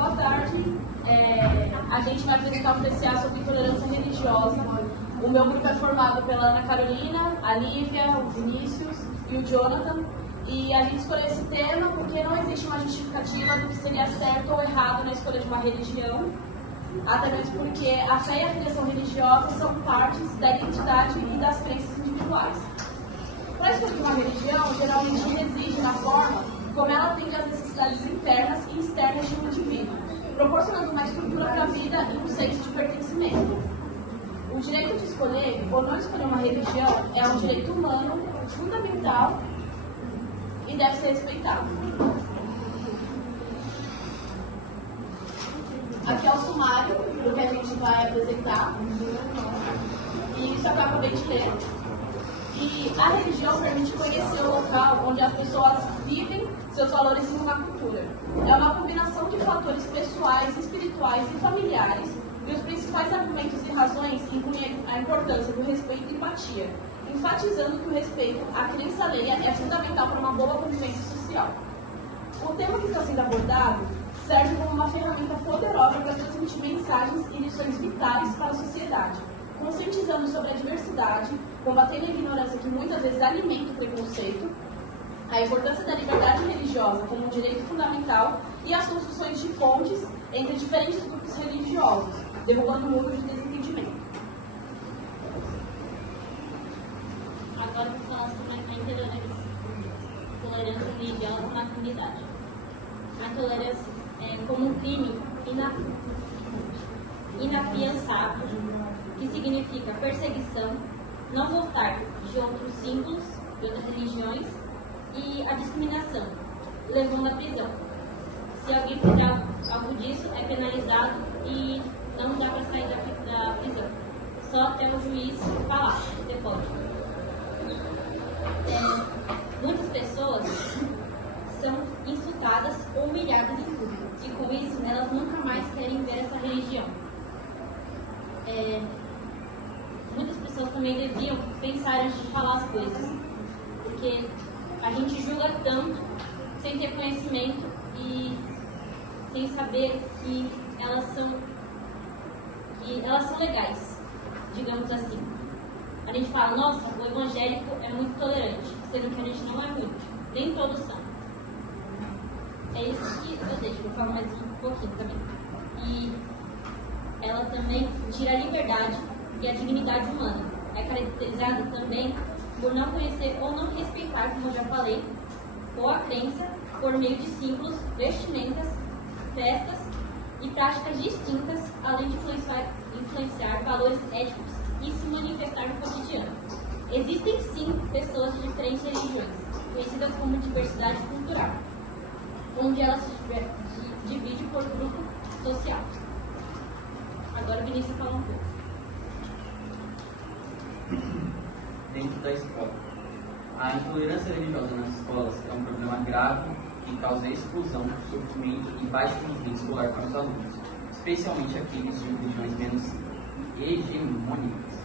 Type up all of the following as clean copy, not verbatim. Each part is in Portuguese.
Boa tarde. A gente vai apresentar um PCA sobre intolerância religiosa. O meu grupo é formado pela Ana Carolina, a Lívia, o Vinícius e o Jonathan. E a gente escolheu esse tema porque não existe uma justificativa do que seria certo ou errado na escolha de uma religião. Até mesmo porque a fé e a filiação religiosa são partes da identidade e das crenças individuais. Para escolher uma religião, geralmente reside na forma como ela atende às necessidades internas e externas de um indivíduo, proporcionando uma estrutura para a vida e um senso de pertencimento. O direito de escolher ou não escolher uma religião é um direito humano fundamental e deve ser respeitado. Aqui é o sumário do que a gente vai apresentar. E isso eu acabei de ler. E a religião permite conhecer o local onde as pessoas vivem seus valores em uma cultura. É uma combinação de fatores pessoais, espirituais e familiares, e os principais argumentos e razões incluem a importância do respeito e empatia, enfatizando que o respeito à crença alheia é fundamental para uma boa convivência social. O tema que está sendo abordado serve como uma ferramenta poderosa para transmitir mensagens e lições vitais para a sociedade, conscientizando sobre a diversidade, combatendo a ignorância que muitas vezes alimenta o preconceito, a importância da liberdade religiosa como um direito fundamental e as construções de pontes entre diferentes grupos religiosos, derrubando muros de desentendimento. Agora vou falar sobre a intolerância religiosa na comunidade. A intolerância é como um crime inafiançável, que significa perseguição, não gostar de outros símbolos, de outras religiões, e a discriminação, levando à prisão. Se alguém fizer algo disso, é penalizado e não dá para sair da prisão. Só até o juiz falar, você pode. Muitas pessoas são insultadas ou humilhadas em público, e com isso elas nunca mais querem ver essa religião. Muitas pessoas também deviam pensar antes de falar as coisas, porque a gente julga tanto sem ter conhecimento e sem saber que elas são legais, digamos assim. A gente fala, nossa, o evangélico é muito tolerante, sendo que a gente não é muito, nem todos são. É isso que eu deixo, vou falar mais um pouquinho também. E ela também tira a liberdade e a dignidade humana. É caracterizada também por não conhecer ou não respeitar, como eu já falei, ou a crença por meio de símbolos, vestimentas, festas e práticas distintas, além de influenciar valores éticos e se manifestar no cotidiano. Existem sim pessoas de diferentes religiões, conhecidas como diversidade cultural, onde ela se divide por grupo social. Agora o Vinícius fala um pouco. Dentro da escola. A intolerância religiosa nas escolas é um problema grave que causa exclusão, sofrimento e baixo rendimento escolar para os alunos, especialmente aqueles de religiões menos hegemônicas.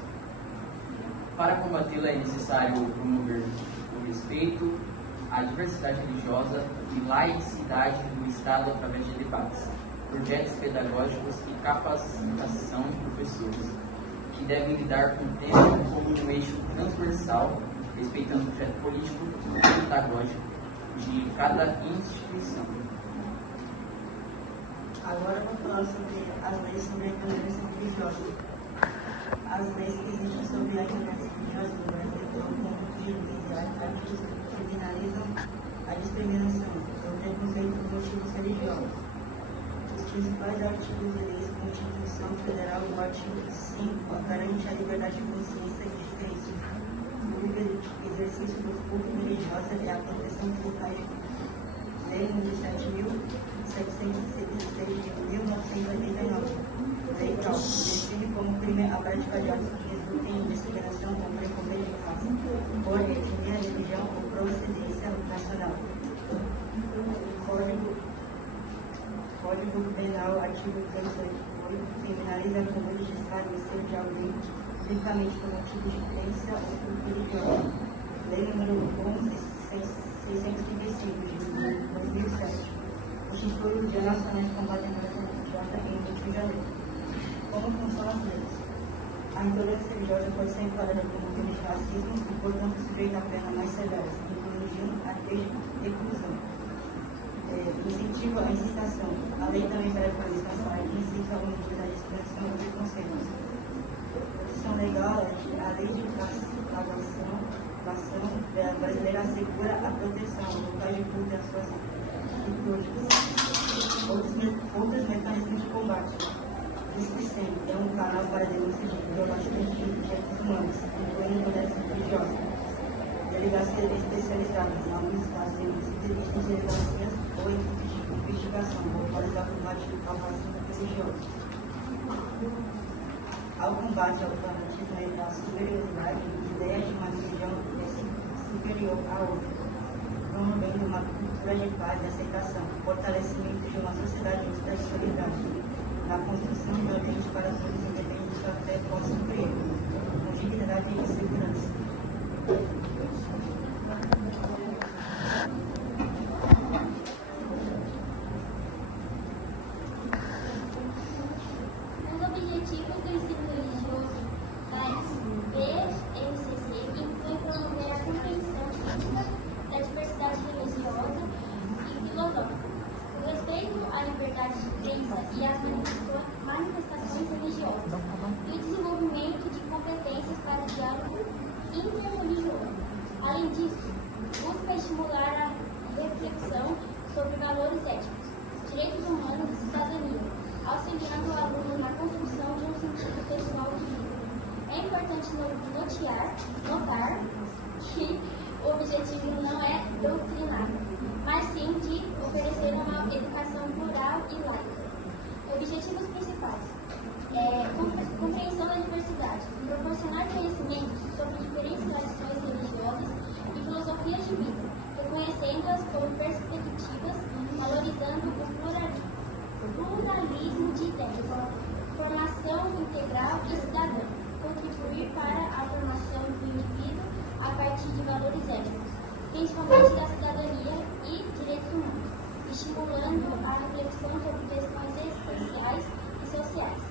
Para combatê-la é necessário promover o respeito, a diversidade religiosa e laicidade do Estado através de debates, projetos pedagógicos e capacitação de professores, que devem lidar com o tema como um eixo transversal, respeitando o projeto político e pedagógico de cada instituição. Agora eu vou falar sobre as leis sobre a intolerância religiosa. As leis que existem sobre a intolerância religiosa no Brasil estão como que artigos que criminalizam a discriminação ou preconceito por motivos religiosos. Os principais artigos de leis da Constituição Federal, o artigo 5, garante a liberdade de consciência e de crença, o livre exercício dos cultos religiosos e a proteção dos locais. Lei nº 7.776 de 1989. Lei tal define como crime a prática de atos que resultem em discriminação ou preconceito de raça, por etnia, religião ou procedência nacional. Código Penal, artigo 388, criminaliza como legislar o ser de alguém unicamente por motivo de crença ou por religiosa. Lei nº 11.635 de 2007. Institui o Dia Nacional de Combate à Intolerância Religiosa em 20 de janeiro. Como funcionam as leis? A intolerância religiosa pode ser enquadrada como crime de racismo e, portanto, sujeita a pena mais severas, incluindo até reclusão. Incentivo à incitação. A lei também prevê sanção que incita ao uso da disposição do preconceito. Proteção legal, a lei de classificação brasileira assegura a proteção do local de culto e as suas atitudes. Outros mecanismos de combate. Discrição é um canal para denúncia de violação de direitos humanos, incluindo intolerância religiosa. Delegacias especializadas em alguns estados existem delegacias ou equipes de investigação voltadas ao combate ao racismo religioso. Ao combate ao fanatismo e à superioridade, ideia de uma religião superior à outra, promovendo uma cultura de paz e aceitação, fortalecimento de uma sociedade justa e solidária, na construção de ambientes para todos independentes da fé possam crer, com dignidade e segurança. Os objetivos do ensino religioso da BNCC incluem promover a compreensão crítica da diversidade religiosa e filosófica, o respeito à liberdade de crença e às manifestações religiosas, e o desenvolvimento de competências para o diálogo interreligioso. Além disso, busca estimular a reflexão sobre valores éticos, direitos humanos e cidadania, auxiliando o aluno na construção de um sentido pessoal de vida. É importante notar que o objetivo não é doutrinar, mas sim de oferecer uma educação plural e laica. Objetivos principais: compreensão da diversidade, proporcionar conhecimentos sobre diferentes tradições religiosas e filosofias de vida, reconhecendo-as como perspectivas, valorizando o pluralismo de ideias, formação integral e cidadã, contribuir para a formação do indivíduo a partir de valores éticos, principalmente da cidadania e direitos humanos, estimulando a reflexão sobre questões existenciais e sociais.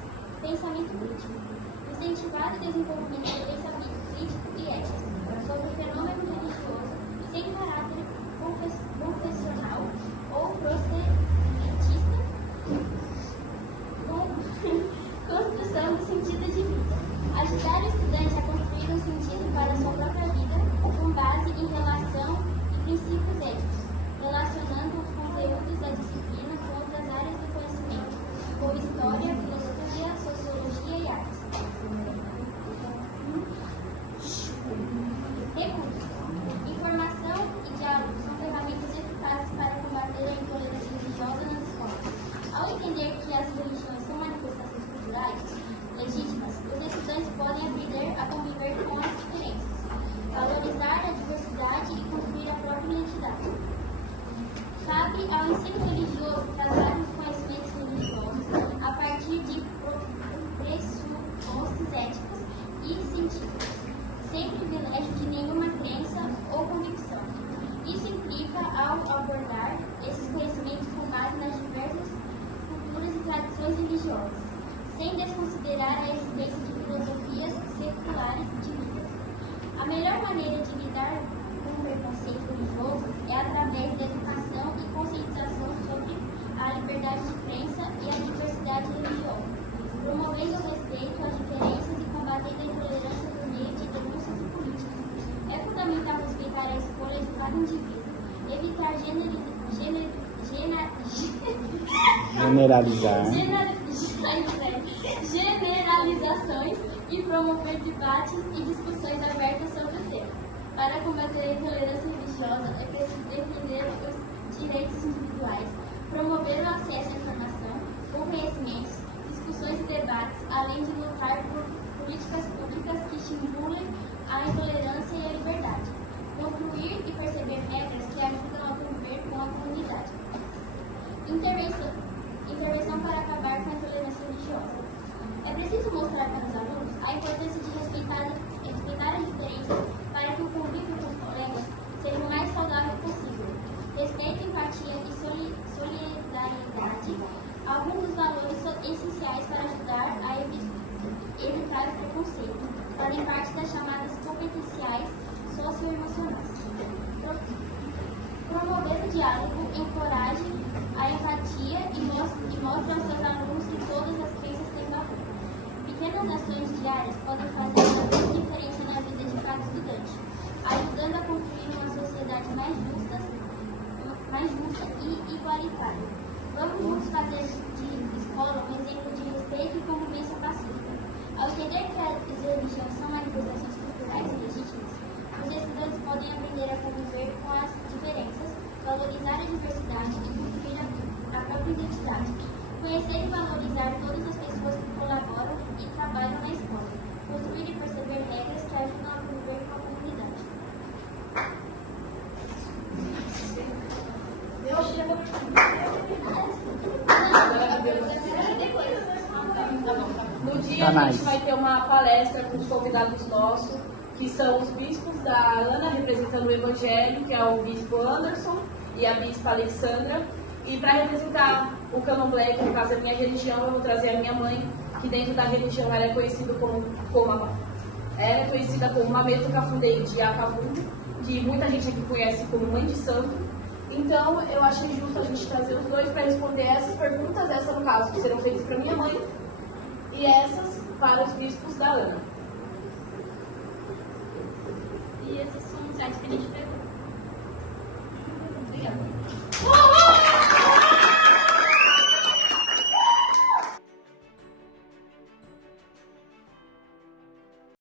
Pensamento crítico. Incentivar o desenvolvimento do pensamento crítico e ético sobre o fenômeno religioso sem caráter confessional ou proselitista, construção do sentido de vida. Ajudar o estudante a construir um sentido para a sua própria vida com base em relação e princípios éticos, relacionando os conteúdos da disciplina com outras áreas do conhecimento, como história, filosofia, sociologia e artes. Recursos. Informação e diálogo são ferramentas eficazes para combater a intolerância religiosa nas escolas. Ao entender que as religiões são manifestações culturais legítimas, os estudantes podem aprender a conviver com as diferenças, valorizar a diversidade e construir a própria identidade. Cabe ao ensino religioso tratar os conhecimentos religiosos a partir de pressupostos éticos e científicos, sem privilégio de nenhuma crença ou convicção. Isso implica, ao abordar esses conhecimentos com base nas diversas culturas e tradições religiosas, sem desconsiderar a existência de filosofias seculares de vida. A melhor maneira de lidar com o preconceito religioso é através da educação e conscientização sobre a liberdade de crença e a diversidade religiosa, promovendo o respeito às diferenças e combatendo a intolerância por meio de denúncias e políticas. É fundamental respeitar a escolha de cada indivíduo, evitar generalizações e promover debates e discussões abertas sobre o tema. Para combater a intolerância religiosa, é preciso defender os direitos individuais, promover o acesso à informação, com conhecimentos, discussões e debates, além de lutar por políticas públicas que estimulem a intolerância e a liberdade, construir e perceber regras que ajudam a conviver com a comunidade. Intervenção para acabar com a intolerância religiosa. É preciso mostrar para os alunos a importância de respeitar as diferenças para que o convívio com os colegas seja o mais saudável possível. Respeito, empatia e solidariedade sociedade alguns dos valores essenciais para ajudar a evitar o preconceito. Fazem parte das chamadas competenciais socioemocionais. Promover o diálogo, encoraje a empatia e mostre aos seus alunos que todas as crenças têm valor. Pequenas ações diárias podem fazer uma grande diferença na vida de cada estudante, ajudando a construir uma sociedade mais justa e igualitária. Vamos juntos fazer de escola um exemplo de respeito e convivência pacífica. Ao entender que as religiões são manifestações culturais e legítimas, os estudantes podem aprender a conviver com as diferenças, valorizar a diversidade e construir a própria identidade. Conhecer e valorizar todas as pessoas que colaboram e trabalham na escola. Construir e perceber regras que ajudam a conviver com a comunidade. No dia a gente vai ter uma palestra com os convidados nossos, que são os bispos da Ana, representando o Evangelho, que é o bispo Anderson e a bispa Alexandra. E para representar o Candomblé, que no caso é a minha religião, eu vou trazer a minha mãe, que dentro da religião ela é conhecida como Mameto Cafundei de Acavundo, que muita gente aqui conhece como Mãe de Santo. Então, eu achei justo a gente trazer os dois para responder essas perguntas, essa no caso, que serão feitas para minha mãe, e essas para os bispos da Ana. E esses são os sites que a gente pegou.